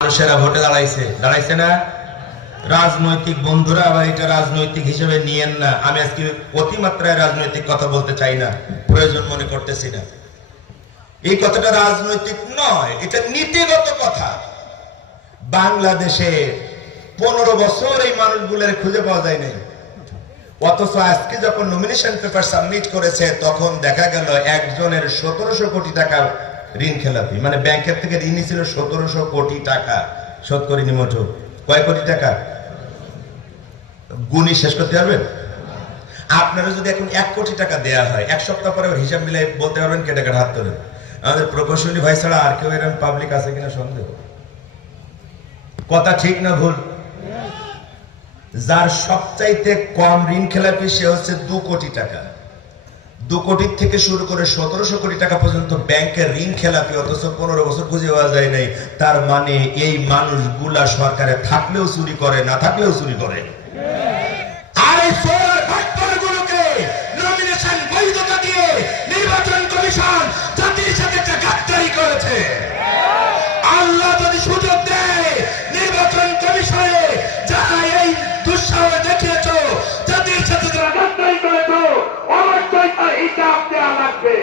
মানুষেরা ভোটে দাঁড়াইছে না। রাজনৈতিক বন্ধুরা আবার এটা রাজনৈতিক হিসেবে নিয়েন না। আমি আজকে অতিমাত্রায় রাজনৈতিক কথা বলতে চাই না, প্রয়োজন মনে করতেছি না। এই কথাটা রাজনৈতিক নয়, এটা নীতিগত কথা। বাংলাদেশে 15 বছর এই মানুষগুলোর খুঁজে পাওয়া যায় নাই, অথচ আজকে যখন নমিনেশন পেপার সাবমিট করেছে তখন দেখা গেল একজনের 1700 কোটি টাকা ঋণ খেলাপি, মানে ব্যাংকের থেকে ঋণ ছিল 1700 কোটি টাকা, শোধ করিনি মোটো। কয় কোটি টাকা গুণী শেষ করতে পারবেন? আপনারা যদি এখন 1 কোটি টাকা দেয়া হয়, এক সপ্তাহ পরে হিসাব মিলাই বলতে পারবেন কে টাকার হাত তোলেন? আমাদের প্রকৌশলী ভাই ছাড়া আর কেউ এরকম পাবলিক আছে কিনা সন্দেহ। কথা ঠিক না ভুল? যার সবচাইতে কম ঋণ খেলাপি সে হচ্ছে 2 কোটি টাকা। 2 কোটির থেকে শুরু করে 1700 কোটি টাকা পর্যন্ত ব্যাংকের ঋণ খেলাপি, অথচ 15 বছর খুঁজে পাওয়া যায় নাই। তার মানে এই মানুষগুলা সরকারে থাকলেও চুরি করে, না থাকলেও চুরি করে। আর এই সোলার ফাইটারগুলোকে নমিনেশন বৈধতা দিয়ে নির্বাচন কমিশন জাতির সাথে একটা গাদ্দারি করেছে। আল্লাহ যদি সুযোগ দেয়, নির্বাচন কমিশনে যারা এই দুঃসাহস দেখিয়েছো, জাতির সাথে যারা গাদ্দারি করেছো, অবশ্যই তার হিসাব দেওয়া লাগবে।